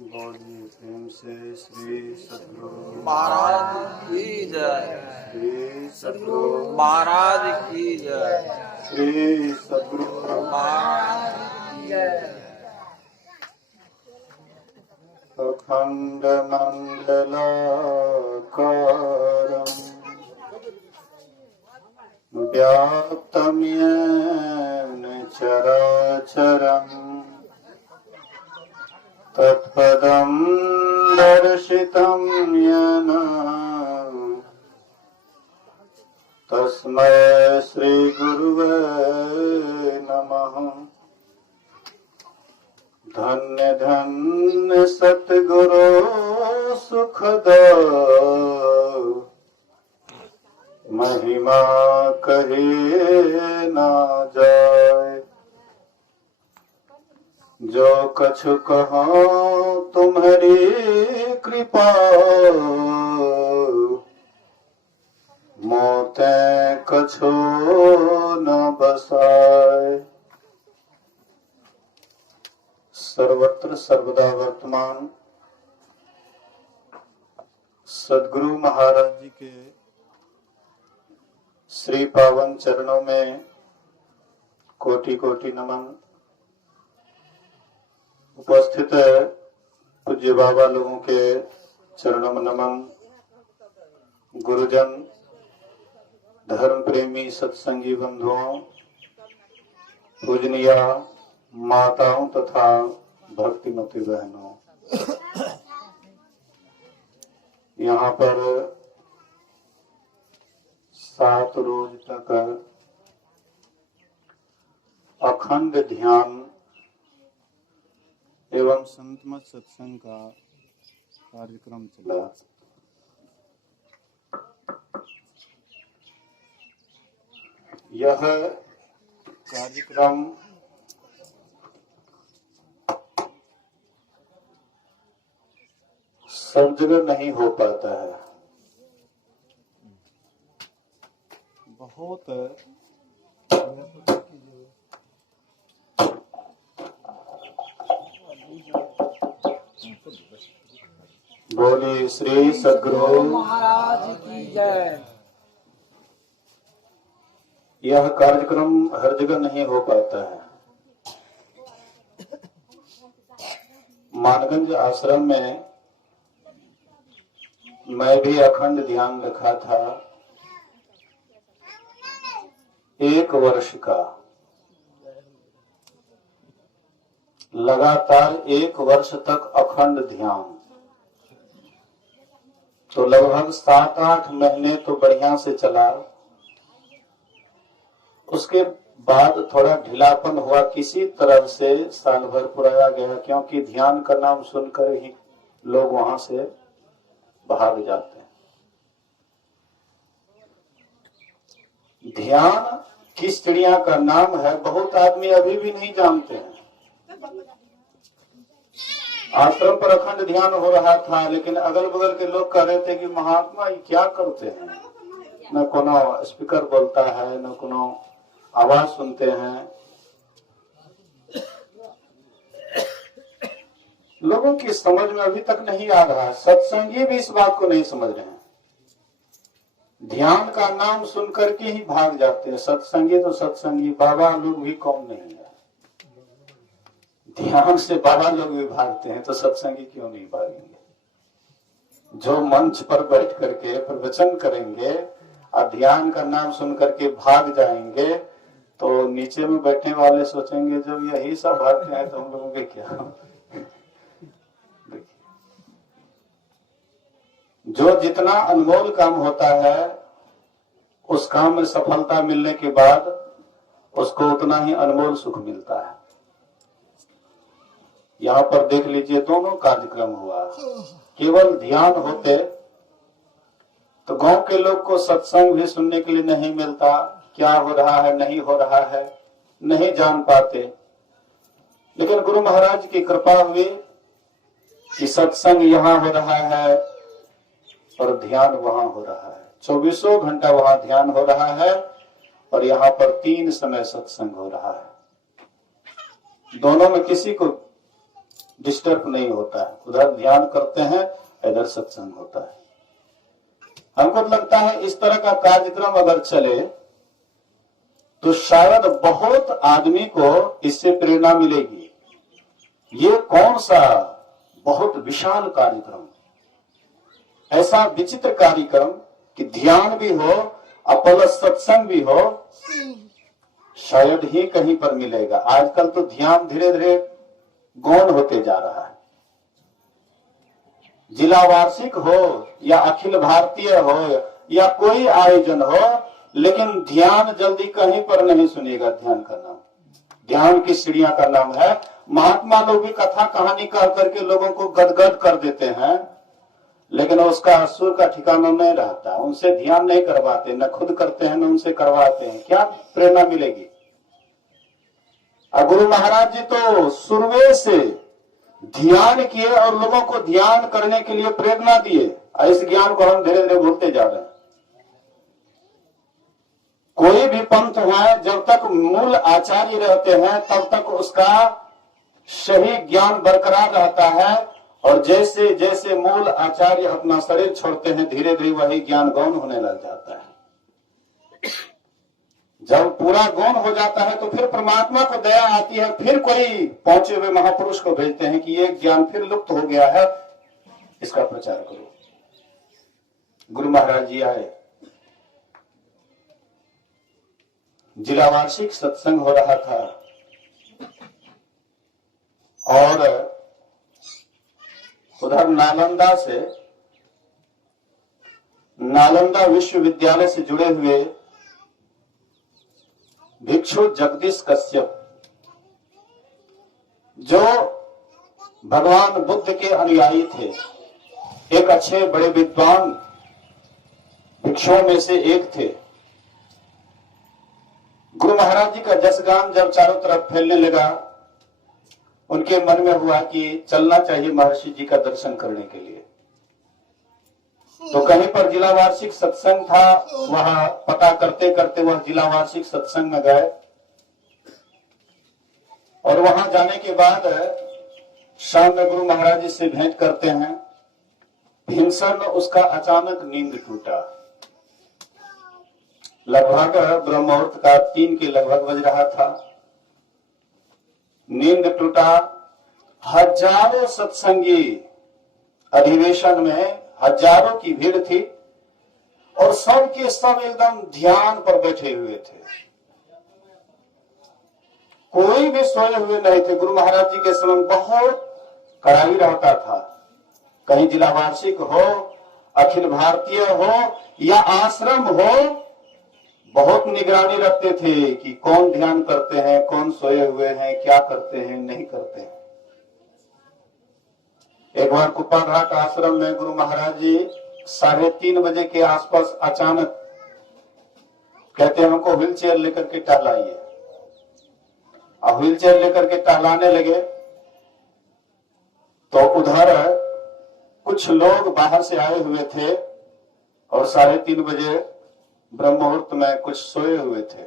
बोलिए प्रेम से श्री सद्गुरु महाराज की जय। श्री सद्गुरु महाराज की जय। श्री सद्गुरु महाराज की जय। अखंड मंडलाकारं व्याप्तं येन चराचरम् तत्पदं दर्शितं येन तस्मै श्री गुरुवे नमः। धन्य धन्य सतगुरु सुखदा महिमा कहे ना जाए। जो कछु कहो तुम्हारी कृपा मोते कछु न बसाए। सर्वत्र सर्वदा वर्तमान सद्गुरु महाराज जी के श्री पावन चरणों में कोटि कोटि नमन। उपस्थित पूज्य बाबा लोगों के चरणों में नमन। गुरुजन, धर्म प्रेमी सत्संगी बंधुओं, पूजनीय माताओं तथा भक्तिमती बहनों, यहाँ पर 7 रोज तक अखंड ध्यान एवं संतमत सत्संग का कार्यक्रम चला। यह कार्यक्रम सब जगह नहीं हो पाता है। बहुत बोले श्री सद्गुरु महाराज की जय। यह कार्यक्रम हर जगह नहीं हो पाता है। मानगंज आश्रम में मैं भी अखंड ध्यान रखा था 1 वर्ष का। लगातार 1 वर्ष तक अखंड ध्यान, तो लगभग 7-8 महीने तो बढ़िया से चला। उसके बाद थोड़ा ढीलापन हुआ, किसी तरह से साल भर पुराया गया, क्योंकि ध्यान का नाम सुनकर ही लोग वहां से भाग जाते हैं। ध्यान किस चिड़िया का नाम है, बहुत आदमी अभी भी नहीं जानते हैं। आश्रम पर अखंड ध्यान हो रहा था, लेकिन अगल बगल के लोग कह रहे थे कि महात्मा ये क्या करते हैं, न कोनो स्पीकर बोलता है, न कोनो आवाज सुनते हैं। लोगों की समझ में अभी तक नहीं आ रहा है। सत्संगी भी इस बात को नहीं समझ रहे हैं। ध्यान का नाम सुनकर के ही भाग जाते हैं। सत्संगी तो सत्संगी, बाबा लोग भी कम नहीं है। ध्यान से बाबा लोग भी भागते हैं, तो सत्संगी क्यों नहीं भागेंगे? जो मंच पर बैठ करके प्रवचन करेंगे और ध्यान का नाम सुन करके भाग जाएंगे, तो नीचे में बैठने वाले सोचेंगे जब यही सब भागते हैं तो हम लोगों के क्या। जो जितना अनमोल काम होता है, उस काम में सफलता मिलने के बाद उसको उतना ही अनमोल सुख मिलता है। यहाँ पर देख लीजिए, दोनों कार्यक्रम हुआ। केवल ध्यान होते तो गांव के लोग को सत्संग भी सुनने के लिए नहीं मिलता। क्या हो रहा है, नहीं हो रहा है, नहीं जान पाते। लेकिन गुरु महाराज की कृपा हुई कि सत्संग यहाँ हो रहा है और ध्यान वहां हो रहा है। 24 घंटा वहां ध्यान हो रहा है और यहाँ पर 3 समय सत्संग हो रहा है। दोनों में किसी को डिस्टर्ब नहीं होता है। उधर ध्यान करते हैं, इधर सत्संग होता है। हमको लगता है इस तरह का कार्यक्रम अगर चले तो शायद बहुत आदमी को इससे प्रेरणा मिलेगी। ये कौन सा बहुत विशाल कार्यक्रम, ऐसा विचित्र कार्यक्रम कि ध्यान भी हो और प्लस सत्संग भी हो, शायद ही कहीं पर मिलेगा। आजकल तो ध्यान धीरे धीरे गौण होते जा रहा है। जिला वार्षिक हो या अखिल भारतीय हो या कोई आयोजन हो, लेकिन ध्यान जल्दी कहीं पर नहीं सुनेगा। ध्यान का नाम, ध्यान की सीढ़ियां का नाम है। महात्मा लोग भी कथा कहानी कह करके लोगों को गदगद कर देते हैं, लेकिन उसका सुर का ठिकाना नहीं रहता। उनसे ध्यान नहीं करवाते, न खुद करते हैं न उनसे करवाते हैं। क्या प्रेरणा मिलेगी? और गुरु महाराज जी तो शुरुए से ध्यान किए और लोगों को ध्यान करने के लिए प्रेरणा दिए। इस ज्ञान को हम धीरे धीरे भूलते जा रहे हैं। कोई भी पंथ है, जब तक मूल आचार्य रहते हैं तब तक उसका सही ज्ञान बरकरार रहता है, और जैसे जैसे मूल आचार्य अपना शरीर छोड़ते हैं, धीरे धीरे वही ज्ञान गौण होने लग जाता है। जब पूरा गौण हो जाता है तो फिर परमात्मा को दया आती है, फिर कोई पहुंचे हुए महापुरुष को भेजते हैं कि ये ज्ञान फिर लुप्त हो गया है, इसका प्रचार करो। गुरु महाराज जी आए, जिला वार्षिक सत्संग हो रहा था और उधर नालंदा विश्वविद्यालय से जुड़े हुए भिक्षु जगदीश कश्यप, जो भगवान बुद्ध के अनुयायी थे, एक अच्छे बड़े विद्वान भिक्षुओं में से एक थे। गुरु महाराज जी का जसगान जब चारों तरफ फैलने लगा, उनके मन में हुआ कि चलना चाहिए महर्षि जी का दर्शन करने के लिए। तो कहीं पर जिला वार्षिक सत्संग था, वहां पता करते करते वह जिला वार्षिक सत्संग में गए, और वहां जाने के बाद शाम में गुरु महाराज जी से भेंट करते हैं। भीमसन उसका अचानक नींद टूटा। लगभग ब्रह्म मुहूर्त का 3 के लगभग बज रहा था। नींद टूटा। हजारों सत्संगी अधिवेशन में, हजारों की भीड़ थी और सब के सब एकदम ध्यान पर बैठे हुए थे। कोई भी सोए हुए नहीं थे। गुरु महाराज जी के समय बहुत कड़ाई रहता था। कहीं जिला वार्षिक हो, अखिल भारतीय हो या आश्रम हो, बहुत निगरानी रखते थे कि कौन ध्यान करते हैं, कौन सोए हुए हैं, क्या करते हैं, नहीं करते हैं। एक बार कुप्पा घाट आश्रम में गुरु महाराज जी 3:30 बजे के आसपास अचानक कहते हैं हमको व्हील चेयर लेकर के टहलाइए। और व्हील चेयर लेकर के टहलाने लगे तो उधर कुछ लोग बाहर से आए हुए थे और 3:30 बजे ब्रह्म मुहूर्त में कुछ सोए हुए थे।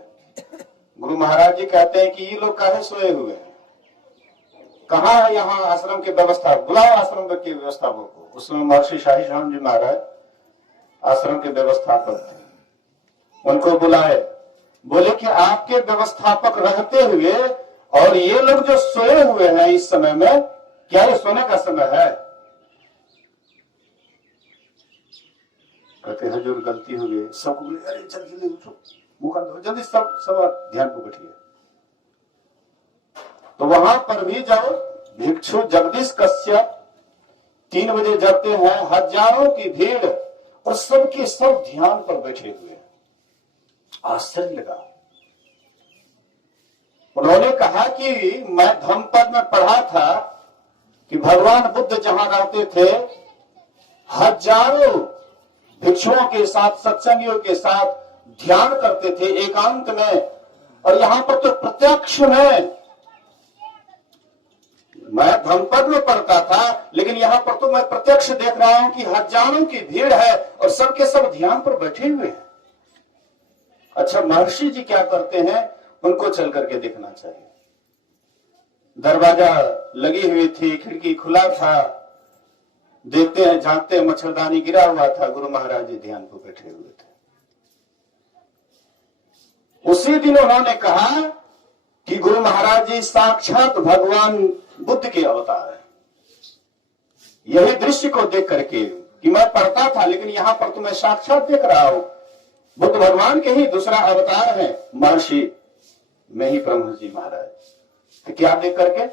गुरु महाराज जी कहते हैं कि ये लोग काहे सोए हुए हैं, कहाँ है यहाँ आश्रम की व्यवस्था, बुलाओ आश्रम की व्यवस्थापक को। उसमें महर्षि शाही श्याम जी महाराज आश्रम के व्यवस्थापक थे। उनको बुलाए, बोले कि आपके व्यवस्थापक रहते हुए और ये लोग जो सोए हुए हैं इस समय में, क्या ये सोने का समय है? कहते हजूर गलती हो गई। सब बोले अरे जल्दी उठो, मुंह हाथ धो, जल्दी सब ध्यान को बैठिए। तो वहां पर भी जाओ, भिक्षु जगदीश कश्यप 3 बजे जाते हैं, हजारों की भीड़ और सबके सब ध्यान पर बैठे हुए। आश्चर्य लगा। उन्होंने कहा कि मैं धम्मपद में पढ़ा था कि भगवान बुद्ध जहां रहते थे, हजारों भिक्षुओं के साथ, सत्संगियों के साथ ध्यान करते थे एकांत में, और यहां पर तो प्रत्यक्ष में, मैं धम्मपद में पढ़ता था लेकिन यहां पर तो मैं प्रत्यक्ष देख रहा हूं कि हजारों की भीड़ है और सबके सब ध्यान पर बैठे हुए हैं। अच्छा, महर्षि जी क्या करते हैं, उनको चल करके देखना चाहिए। दरवाजा लगी हुई थी, खिड़की खुला था, देखते हैं झांकते हैं मच्छरदानी गिरा हुआ था। गुरु महाराज जी ध्यान पर बैठे हुए थे। उसी दिन उन्होंने कहा कि गुरु महाराज जी साक्षात भगवान बुद्ध के अवतार है। यही दृश्य को देख करके कि मैं पढ़ता था, लेकिन यहां पर तो मैं साक्षात देख रहा हूं, बुद्ध भगवान के ही दूसरा अवतार है, महर्षि में ही ब्रह्म जी महाराज। तो क्या देख करके,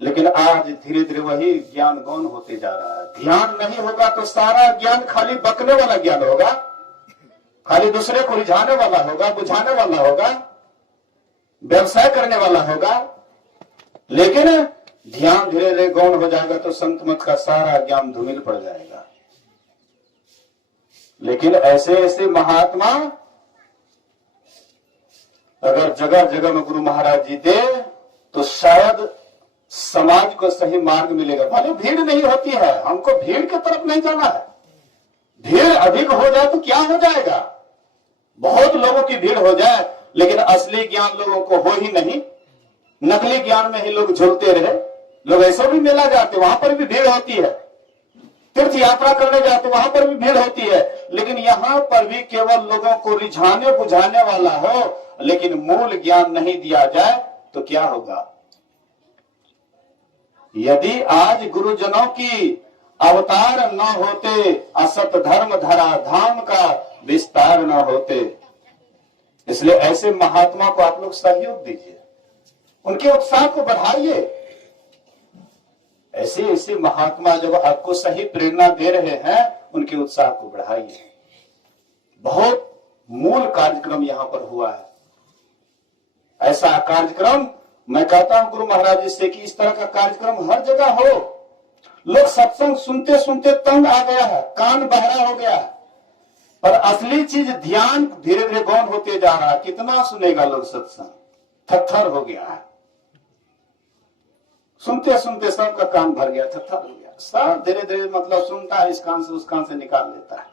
लेकिन आज धीरे धीरे वही ज्ञान गौण होते जा रहा है। ध्यान नहीं होगा तो सारा ज्ञान खाली बकने वाला ज्ञान होगा, खाली दूसरे को रिझाने वाला होगा, बुझाने वाला होगा, व्यवसाय करने वाला होगा। लेकिन ध्यान धीरे धीरे गौण हो जाएगा तो संत मत का सारा ज्ञान धूमिल पड़ जाएगा। लेकिन ऐसे ऐसे महात्मा अगर जगह जगह में गुरु महाराज जी दे तो शायद समाज को सही मार्ग मिलेगा। भले भीड़ नहीं होती है, हमको भीड़ की तरफ नहीं जाना है। भीड़ अधिक हो जाए तो क्या हो जाएगा, बहुत लोगों की भीड़ हो जाए लेकिन असली ज्ञान लोगों को हो ही नहीं, नकली ज्ञान में ही लोग झूलते रहे। लोग ऐसे भी मेला जाते, वहां पर भी भीड़ होती है, तीर्थ यात्रा करने जाते वहां पर भी भीड़ होती है, लेकिन यहां पर भी केवल लोगों को रिझाने बुझाने वाला हो, लेकिन मूल ज्ञान नहीं दिया जाए तो क्या होगा। यदि आज गुरुजनों की अवतार न होते, असत धर्म धरा धाम का विस्तार न होते। इसलिए ऐसे महात्मा को आप लोग सहयोग दीजिए, उनके उत्साह को बढ़ाइए। ऐसे ऐसे महात्मा जब आपको सही प्रेरणा दे रहे हैं, उनके उत्साह को बढ़ाइए। बहुत मूल कार्यक्रम यहां पर हुआ है। ऐसा कार्यक्रम मैं कहता हूं गुरु महाराज जी से कि इस तरह का कार्यक्रम हर जगह हो। लोग सत्संग सुनते सुनते तंग आ गया है, कान बहरा हो गया है, पर असली चीज ध्यान धीरे धीरे गौण होते जा रहा है। कितना सुनेगा लोग सत्संग, थरथर हो गया है। सुनते सुनते सबका कान भर गया, थरथर हो गया। सब धीरे धीरे मतलब सुनता है, इस कान से उस कान से निकाल लेता है।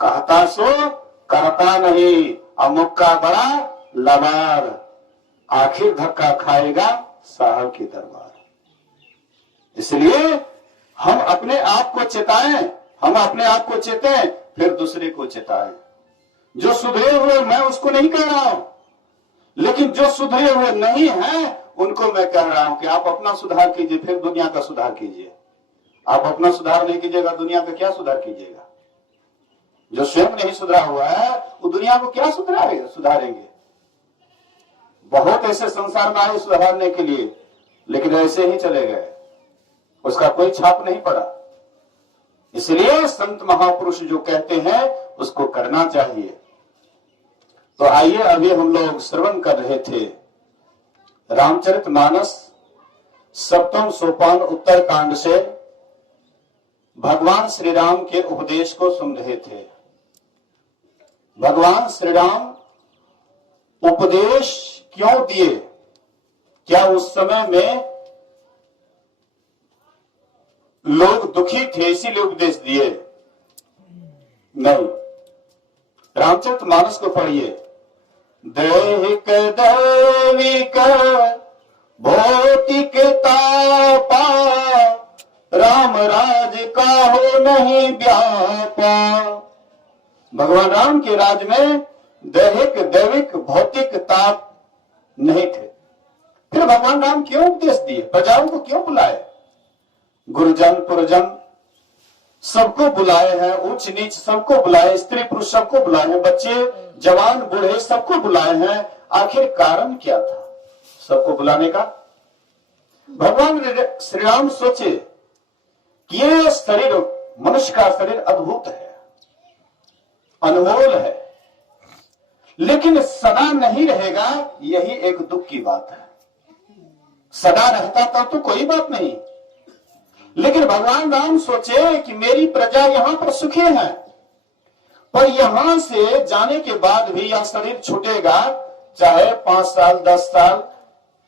कहता सो करता नहीं, अमुक का बड़ा लबार, आखिर धक्का खाएगा साहब की दरबार। इसलिए हम अपने आप को चेताएं, हम अपने आप को चेतें, फिर दूसरे को चेताएं। जो सुधरे हुए, मैं उसको नहीं कह रहा हूं, लेकिन जो सुधरे हुए नहीं हैं उनको मैं कह रहा हूं कि आप अपना सुधार कीजिए, फिर दुनिया का सुधार कीजिए। आप अपना सुधार नहीं कीजिएगा, दुनिया का क्या सुधार कीजिएगा। जो स्वयं नहीं सुधरा हुआ है वो दुनिया को क्या सुधारेंगे। बहुत ऐसे संसार में आए सुधारने के लिए, लेकिन ऐसे ही चले गए, उसका कोई छाप नहीं पड़ा। इसलिए संत महापुरुष जो कहते हैं उसको करना चाहिए। तो आइए, अभी हम लोग श्रवण कर रहे थे रामचरितमानस सप्तम सोपान उत्तर कांड से भगवान श्री राम के उपदेश को सुन रहे थे। भगवान श्री राम उपदेश क्यों दिए? क्या उस समय में लोग दुखी थे इसीलिए उपदेश दिए? नहीं। रामचरितमानस को पढ़िए। दैहिक दैविक भौतिक तापा, राम राज का हो नहीं व्यापा। भगवान राम के राज में दैहिक दैविक भौतिक ताप नहीं थे। फिर भगवान राम क्यों उपदेश दिए? प्रजाओं को क्यों बुलाए? गुरुजन पुरजन सबको बुलाए हैं, उच्च नीच सबको बुलाए, स्त्री पुरुष सबको बुलाए हैं, बच्चे जवान बूढ़े सबको बुलाए हैं। आखिर कारण क्या था सबको बुलाने का? भगवान श्री राम सोचे कि ये शरीर, मनुष्य का शरीर अद्भुत है, अनमोल है, लेकिन सदा नहीं रहेगा। यही एक दुख की बात है। सदा रहता तब तो कोई बात नहीं, लेकिन भगवान राम सोचे कि मेरी प्रजा यहां पर सुखी है, पर यहां से जाने के बाद भी यह शरीर छूटेगा। चाहे 5 साल 10 साल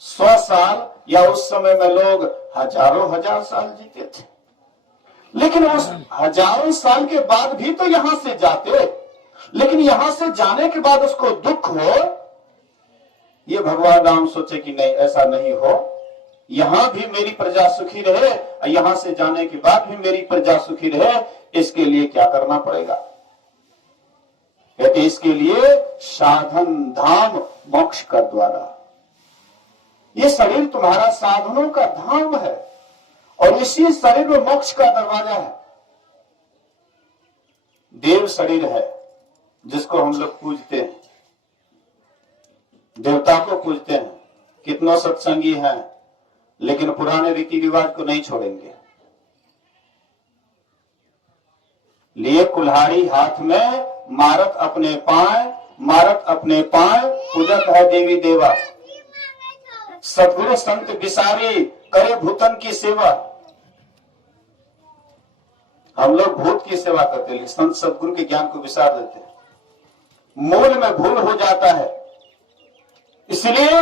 100 साल, या उस समय में लोग हजारों हजार साल जीते थे, लेकिन उस हजारों साल के बाद भी तो यहां से जाते। लेकिन यहां से जाने के बाद उसको दुख हो, ये भगवान राम सोचे कि नहीं, ऐसा नहीं हो, यहां भी मेरी प्रजा सुखी रहे, यहां से जाने के बाद भी मेरी प्रजा सुखी रहे, इसके लिए क्या करना पड़ेगा? कहते इसके लिए साधन धाम मोक्ष का द्वारा। ये शरीर तुम्हारा साधनों का धाम है और इसी शरीर में मोक्ष का दरवाजा है। देव शरीर है जिसको हम लोग पूजते हैं, देवता को पूजते हैं, कितनों सत्संगी हैं, लेकिन पुराने रीति रिवाज को नहीं छोड़ेंगे। लिए कुल्हाड़ी हाथ में, मारत अपने पांव, मारत अपने पांव, पूजक है देवी देवा। सदगुरु संत विसारी, करे भूतन की सेवा। हम लोग भूत की सेवा करते हैं, संत सदगुरु के ज्ञान को विसार देते हैं, मूल में भूल हो जाता है। इसलिए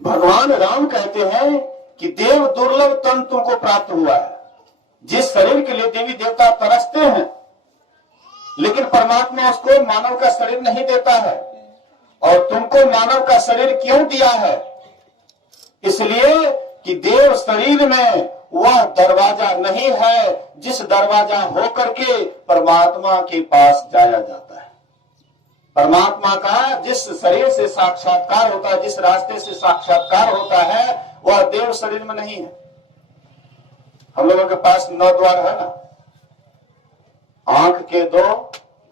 भगवान राम कहते हैं कि देव दुर्लभ तन तुमको प्राप्त हुआ है। जिस शरीर के लिए देवी देवता तरसते हैं, लेकिन परमात्मा उसको मानव का शरीर नहीं देता है। और तुमको मानव का शरीर क्यों दिया है? इसलिए कि देव शरीर में वह दरवाजा नहीं है जिस दरवाजा होकर के परमात्मा के पास जाया जाता है। परमात्मा का जिस शरीर से साक्षात्कार होता है, जिस रास्ते से साक्षात्कार होता है, वह देव शरीर में नहीं है। हम लोगों के पास 9 द्वार है ना, आंख के 2,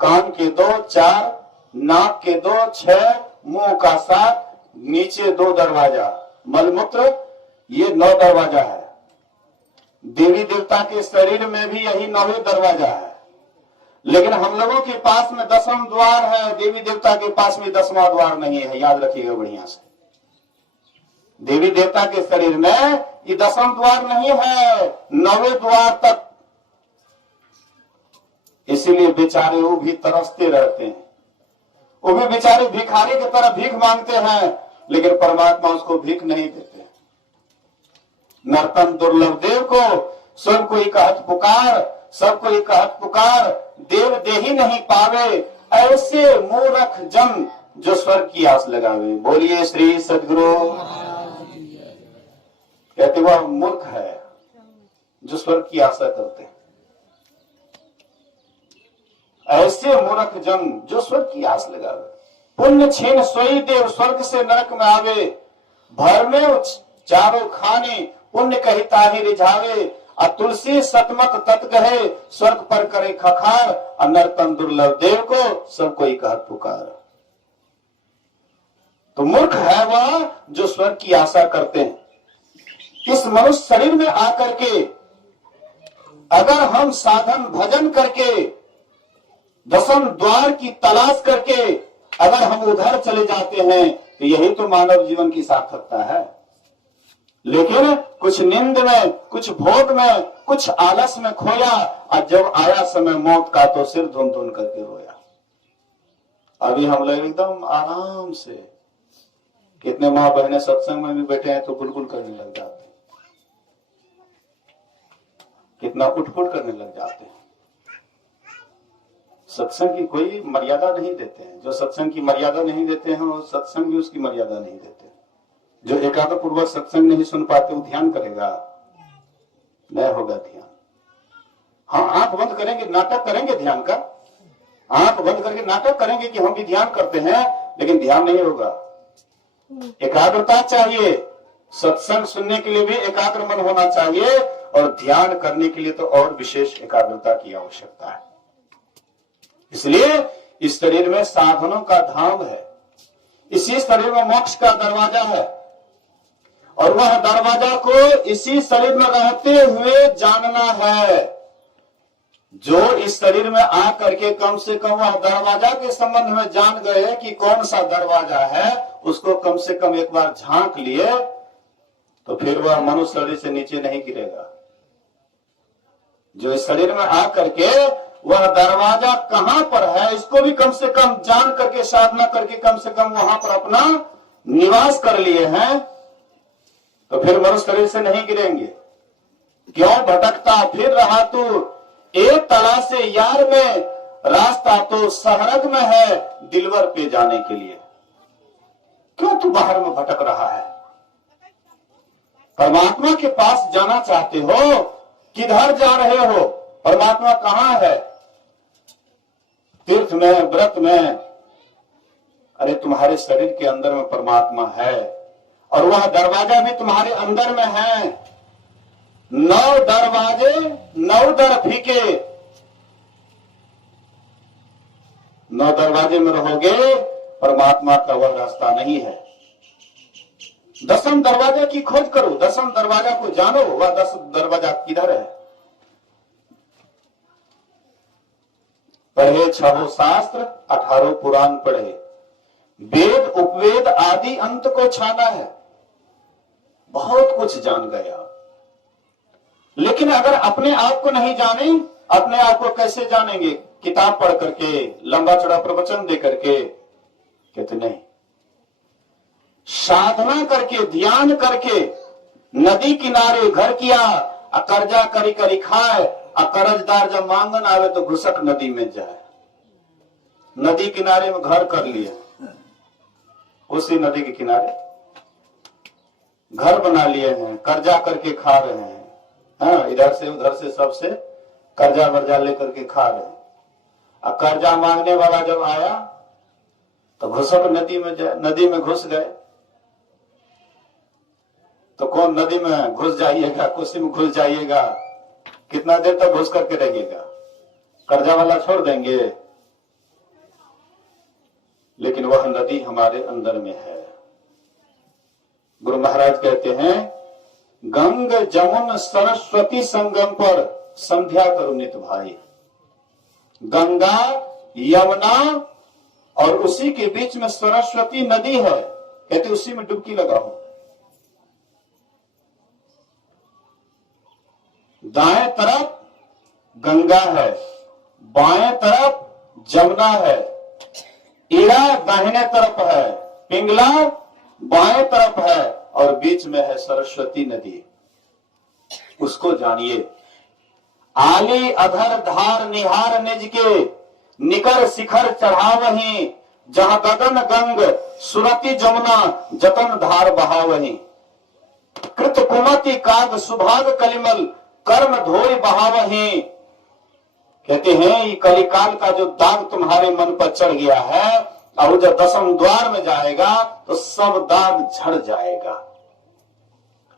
कान के 2, 4, नाक के 2, 6, मुंह का 7, नीचे 2 दरवाजा, मलमूत्र, ये 9 दरवाजा है। देवी देवता के शरीर में भी यही 9वें दरवाजा है, लेकिन हम लोगों के पास में 10वां द्वार है, देवी देवता के पास में 10वां द्वार नहीं है। याद रखिएगा बढ़िया से, देवी देवता के शरीर में ये 10वां द्वार नहीं है, 9वें द्वार तक। इसीलिए बेचारे वो भी तरसते रहते हैं, वो भी बेचारे भिखारी की तरह भीख मांगते हैं, लेकिन परमात्मा उसको भीख नहीं देते। नर्तन दुर्लभ देव को सब कोई कहत पुकार, सब कोई कहत पुकार, देव दे ही नहीं पावे, ऐसे मूर्ख जन जो स्वर्ग की आस लगावे। बोलिए श्री सदगुरु। कहते वह मूर्ख है जो स्वर्ग की आशा करते हैं। ऐसे मूर्ख जन जो स्वर्ग की आस लगावे। पुण्य छीन सोई देव, स्वर्ग से नरक में आवे, भर में चारों खाने, पुण्य कही ताहि रिझावे, और तुलसी सतमत तत् कहे, स्वर्ग पर करे खखार, और नर्तन दुर्लभ देव को सब कोई कहत पुकार। तो मूर्ख है वह जो स्वर्ग की आशा करते हैं। इस मनुष्य शरीर में आकर के अगर हम साधन भजन करके, 10वें द्वार की तलाश करके अगर हम उधर चले जाते हैं, तो यही तो मानव जीवन की सार्थकता है। लेकिन कुछ नींद में, कुछ भोग में, कुछ आलस में खोया, और जब आया समय मौत का तो सिर धुन धुन करके रोया। अभी हम लोग एकदम आराम से, कितने माँ बहने सत्संग में भी बैठे हैं तो बुलबुल करने लग जाते हैं, कितना उठपुट करने लग जाते हैं। सत्संग की कोई मर्यादा नहीं देते हैं। जो सत्संग की मर्यादा नहीं देते हैं, वो सत्संग भी उसकी मर्यादा नहीं देते। जो एकाग्र पूर्वक सत्संग नहीं सुन पाते, वो ध्यान करेगा, नहीं होगा ध्यान। हाँ, आंख बंद करेंगे, नाटक करेंगे ध्यान का, आंख बंद करके नाटक करेंगे कि हम भी ध्यान करते हैं, लेकिन ध्यान नहीं होगा। एकाग्रता चाहिए, सत्संग सुनने के लिए भी एकाग्र मन होना चाहिए, और ध्यान करने के लिए तो और विशेष एकाग्रता की आवश्यकता है। इसलिए इस शरीर में साधनों का धाम है, इसी शरीर में मोक्ष का दरवाजा है, और वह दरवाजा को इसी शरीर में रहते हुए जानना है। जो इस शरीर में आ करके कम से कम वह दरवाजा के संबंध में जान गए कि कौन सा दरवाजा है, उसको कम से कम एक बार झांक लिए, तो फिर वह मनुष्य शरीर से नीचे नहीं गिरेगा। जो इस शरीर में आ करके वह दरवाजा कहां पर है, इसको भी कम से कम जान करके, साधना करके कम से कम वहां पर अपना निवास कर लिए हैं, तो फिर मनुष्य शरीर से नहीं गिरेंगे। क्यों भटकता फिर रहा तू, एक तलाश से यार में, रास्ता तो सहरग में है दिलवर पे जाने के लिए। क्यों तू बाहर में भटक रहा है? परमात्मा के पास जाना चाहते हो, किधर जा रहे हो? परमात्मा कहाँ है? तीर्थ में, व्रत में? अरे तुम्हारे शरीर के अंदर में परमात्मा है, और वह दरवाजा भी तुम्हारे अंदर में है। 9 दरवाजे 9 दर फीके। 9 दरवाजे में रहोगे, परमात्मा का वह रास्ता नहीं है। 10वें दरवाजा की खोज करो, 10वें दरवाजा को जानो, वह 10 दरवाजा किधर है। पढ़े 6 शास्त्र 18 पुराण पढ़े, वेद उपवेद आदि अंत को छाना है, बहुत कुछ जान गया। लेकिन अगर अपने आप को नहीं जाने, अपने आप को कैसे जानेंगे? किताब पढ़ करके, लंबा चौड़ा प्रवचन दे करके? कहते नहीं, साधना करके, ध्यान करके, नदी किनारे घर किया, कर्जा करी करी खाए, कर्जदार जब मांगन आवे तो घुसक नदी में जाए। नदी किनारे में घर कर लिया, उसी नदी के किनारे घर बना लिए हैं, कर्जा करके खा रहे हैं। हाँ, इधर से उधर से सबसे कर्जा वर्जा लेकर के खा रहे हैं। अब कर्जा मांगने वाला जब आया तो घुसक नदी में जाए, नदी में घुस गए तो कौन नदी में घुस जाइएगा, कुर्सी में घुस जाइएगा, कितना देर तक घुस करके रहिएगा? कर्जा वाला छोड़ देंगे। लेकिन वह नदी हमारे अंदर में है। गुरु महाराज कहते हैं, गंग जमुन सरस्वती संगम पर संध्या करो नित भाई। गंगा यमुना और उसी के बीच में सरस्वती नदी है, कहते उसी में डुबकी लगाओ। दाएं तरफ गंगा है, बाएं तरफ जमुना है, ईड़ा दाहिने तरफ है, पिंगला बाएं तरफ है, और बीच में है सरस्वती नदी। उसको जानिए। आली अधर धार निहार निज के, निकर शिखर चढ़ावही, जहां गगन गंग सुरति जमुना, जतन धार बहावही। कृत कुमति काग सुभाग कलिमल, कर्म धोई बहावही। कहते हैं ये कलिकाल का जो दाग तुम्हारे मन पर चढ़ गया है, और जब 10वें द्वार में जाएगा तो सब दाग झड़ जाएगा।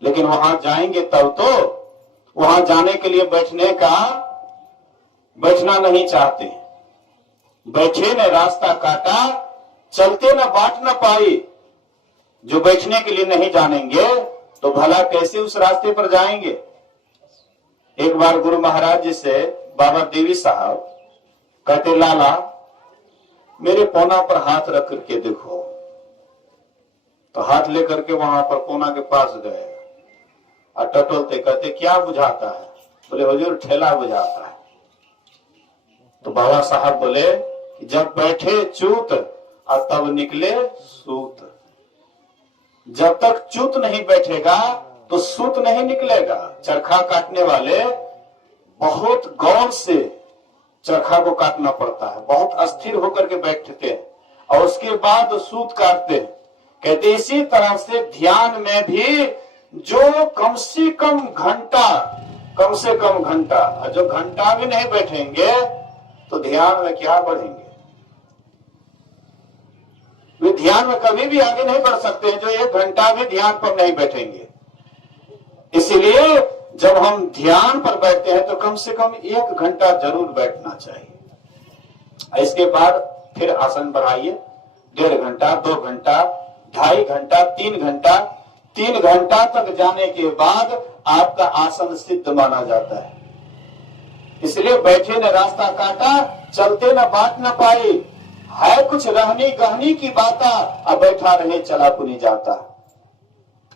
लेकिन वहां जाएंगे तब तो, वहां जाने के लिए बैठना नहीं चाहते। बैठे ने रास्ता काटा, चलते न बाट न पाई। जो बैठने के लिए नहीं जानेंगे तो भला कैसे उस रास्ते पर जाएंगे? एक बार गुरु महाराज जी से बाबा देवी साहब कहते, लाला मेरे पौना पर हाथ रख करके देखो। तो हाथ लेकर के वहां पर पौना के पास गए और टटोलते, कहते क्या बुझाता है? बोले हुजूर ठेला बुझाता है। तो बाबा साहब बोले कि जब बैठे चूत और तब निकले सूत। जब तक चूत नहीं बैठेगा तो सूत नहीं निकलेगा। चरखा काटने वाले बहुत गौर से चरखा को काटना पड़ता है, बहुत अस्थिर होकर के बैठते हैं और उसके बाद सूत काटते हैं। कहते इसी तरह से ध्यान में भी जो कम से कम घंटा, जो घंटा भी नहीं बैठेंगे तो ध्यान में क्या बढ़ेंगे? वे ध्यान में कभी भी आगे नहीं बढ़ सकते हैं जो 1 घंटा भी ध्यान पर नहीं बैठेंगे। इसीलिए जब हम ध्यान पर बैठते हैं तो कम से कम 1 घंटा जरूर बैठना चाहिए। इसके बाद फिर आसन बढ़ाइए, 1.5 घंटा, 2 घंटा, 2.5 घंटा, 3 घंटा। 3 घंटा तक जाने के बाद आपका आसन सिद्ध माना जाता है। इसलिए बैठे न रास्ता काटा, चलते न बाट न पाई। है कुछ रहनी गहनी की बाता, अब बैठा रहे चला पुनी जाता।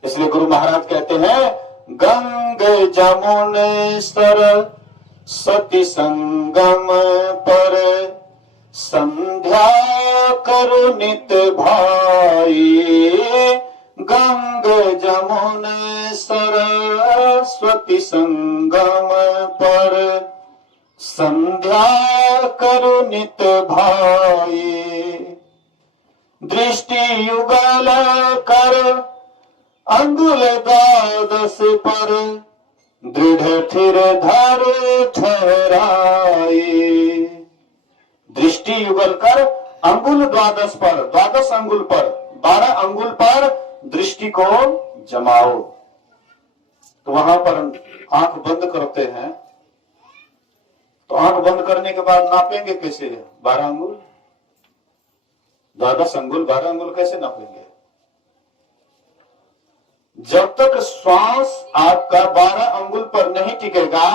इसलिए गुरु महाराज कहते हैं, गंग जमुन सरस्वती संगम पर संध्या करो नित भाई। गंग जमुन सरस्वती संगम पर संध्या करो नित भाई। दृष्टि युगल कर अंगुल द्वादश पर दृढ़ थिर धर ठहराए। दृष्टि युगल कर अंगुल द्वादश पर, द्वादश अंगुल पर, 12 अंगुल पर दृष्टि को जमाओ। तो वहां पर आंख बंद करते हैं, तो आंख बंद करने के बाद नापेंगे कैसे? 12 अंगुल, 12 अंगुल, 12 अंगुल कैसे नापेंगे? जब तक श्वास आपका 12 अंगुल पर नहीं टिकेगा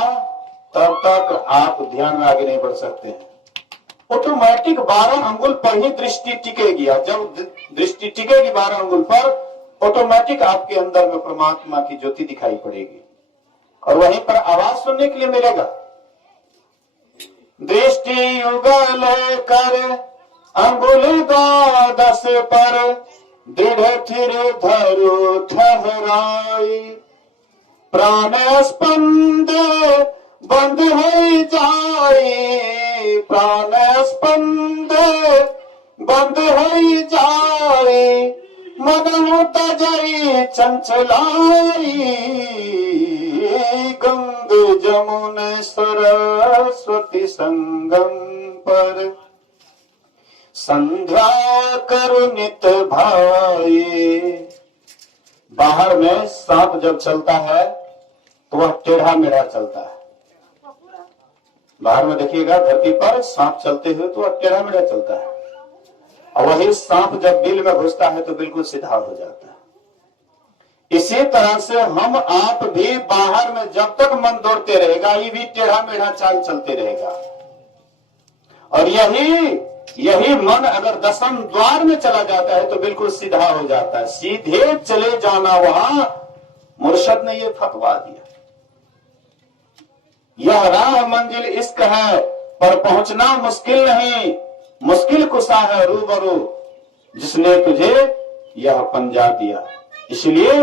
तब तक आप ध्यान में आगे नहीं बढ़ सकते हैं। ऑटोमेटिक 12 अंगुल पर ही दृष्टि टिकेगी। जब दृष्टि टिकेगी 12 अंगुल पर, ऑटोमेटिक आपके अंदर में परमात्मा की ज्योति दिखाई पड़ेगी और वहीं पर आवाज सुनने के लिए मिलेगा। दृष्टि युगल कर अंगुल द्वादश पर दृढ़ थिर धरो ठहराई। प्राण स्पंद बंद हो जाए, प्राण स्पंद बंद हो जाए, मन तजई चंचलाई। गंग जमुन सरस्वती संगम पर संध्या करु नित भाई। बाहर में सांप जब चलता है तो वह टेढ़ा मेढ़ा चलता है। बाहर में देखिएगा धरती पर सांप चलते हुए तो वह टेढ़ा मेढ़ा चलता है, और वही सांप जब बिल में घुसता है तो बिल्कुल सीधा हो जाता है। इसी तरह से हम आप भी बाहर में जब तक मन दौड़ते रहेगा ये भी टेढ़ा मेढ़ा चाल चलते रहेगा। और यही मन अगर 10वें द्वार में चला जाता है तो बिल्कुल सीधा हो जाता है। सीधे चले जाना वहां मुर्शद ने ये फतवा दिया। यह राह मंजिल इश्क है पर पहुंचना मुश्किल नहीं, मुश्किल कुशा है रूबरू जिसने तुझे यह पंजा दिया। इसलिए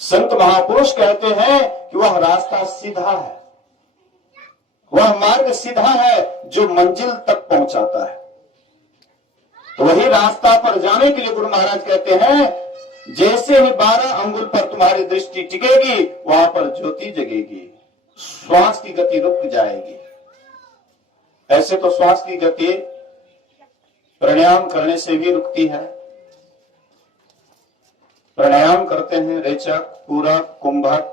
संत महापुरुष कहते हैं कि वह रास्ता सीधा है, वह मार्ग सीधा है जो मंजिल तक पहुंचाता है। तो वही रास्ता पर जाने के लिए गुरु महाराज कहते हैं जैसे ही 12 अंगुल पर तुम्हारी दृष्टि टिकेगी वहां पर ज्योति जगेगी, श्वास की गति रुक जाएगी। ऐसे तो श्वास की गति प्राणायाम करने से भी रुकती है। प्राणायाम करते हैं रेचक, पूरक, कुंभक,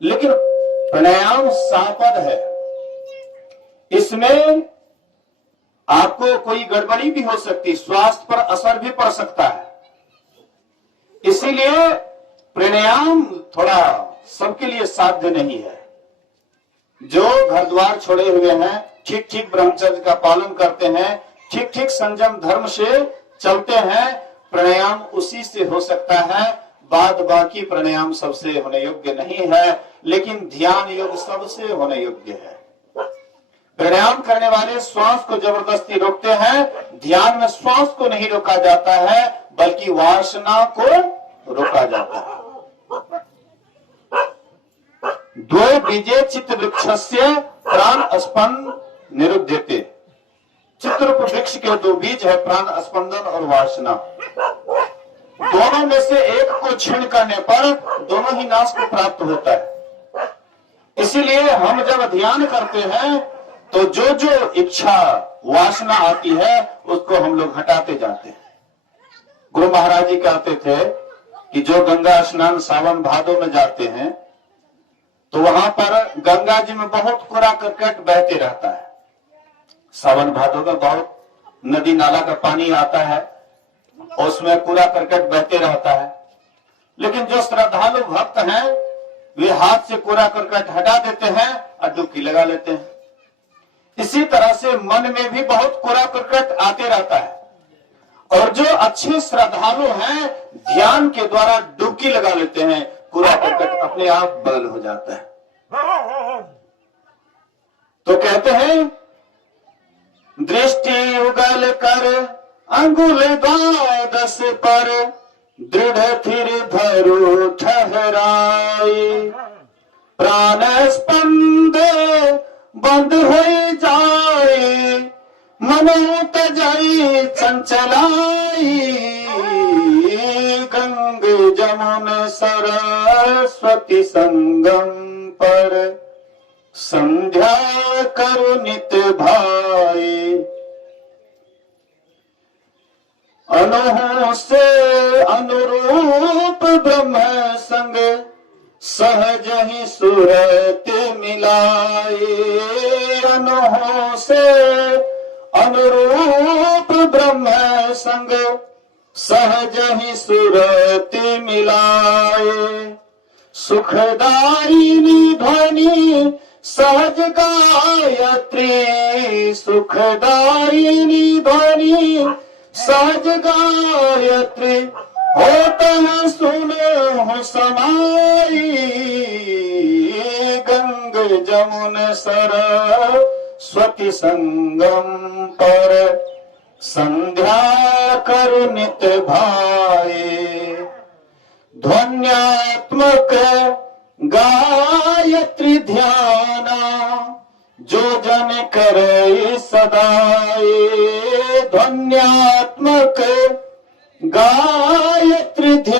लेकिन प्राणायाम सापद है। इसमें आपको कोई गड़बड़ी भी हो सकती, स्वास्थ्य पर असर भी पड़ सकता है। इसीलिए प्राणायाम थोड़ा सबके लिए साध्य नहीं है। जो घर द्वार छोड़े हुए हैं, ठीक ठीक ब्रह्मचर्य का पालन करते हैं, ठीक ठीक संयम धर्म से चलते हैं, प्राणायाम उसी से हो सकता है। बाद बाकी प्राणायाम सबसे होने योग्य नहीं है, लेकिन ध्यान योग सबसे होने योग्य है। प्राणायाम करने वाले श्वास को जबरदस्ती रोकते हैं, ध्यान में श्वास को नहीं रोका जाता है बल्कि वासना को रोका जाता है। द्वय बीजे चित्त वृक्षस्य प्राण स्पंद निरुद्धते। चित्ररूप वृक्ष के 2 बीज है, प्राण स्पंदन और वासना। दोनों में से एक को छीण करने पर दोनों ही नाश को प्राप्त होता है। इसीलिए हम जब ध्यान करते हैं तो जो जो इच्छा वासना आती है उसको हम लोग हटाते जाते हैं। गुरु महाराज जी कहते थे कि जो गंगा स्नान सावन भादों में जाते हैं तो वहां पर गंगा जी में बहुत कूड़ा करकट बहते रहता है। सावन भादों में बहुत नदी नाला का पानी आता है और उसमें कूड़ा करकट बहते रहता है, लेकिन जो श्रद्धालु भक्त हैं वे हाथ से कूड़ा करकट हटा देते हैं और डुबकी लगा लेते हैं। इसी तरह से मन में भी बहुत कूड़ा करकट आते रहता है, और जो अच्छे श्रद्धालु हैं ध्यान के द्वारा डुबकी लगा लेते हैं, कूड़ा करकट अपने आप बंद हो जाता है। तो कहते हैं दृष्टि युगल कर अंगुल द्वादश पर दृढ़ थिर धरो ठहराई। प्राण स्पंद बंद हो जाए, मन तजई चंचलाई गंग जमुन सरस्वती संगम पर संध्या करु नित भाई। अनोह से अनुरूप ब्रह्म संग सहज ही सूरत मिलाए। अनोह से अनुरूप ब्रह्म संग सहज ही सूरत मिलाए। सुखदायिनी ध्वनि सहज गायत्री, सुखदायिनी ध्वनि सहज गायत्री होता सुनो समाई। गंग जमुन सरस्वती संगम पर संध्या करु नित भाई। ध्वन्यात्मक गायत्री ध्याना जो जन करे सदाए। ध्वन्यात्मक गायत्री ध्यान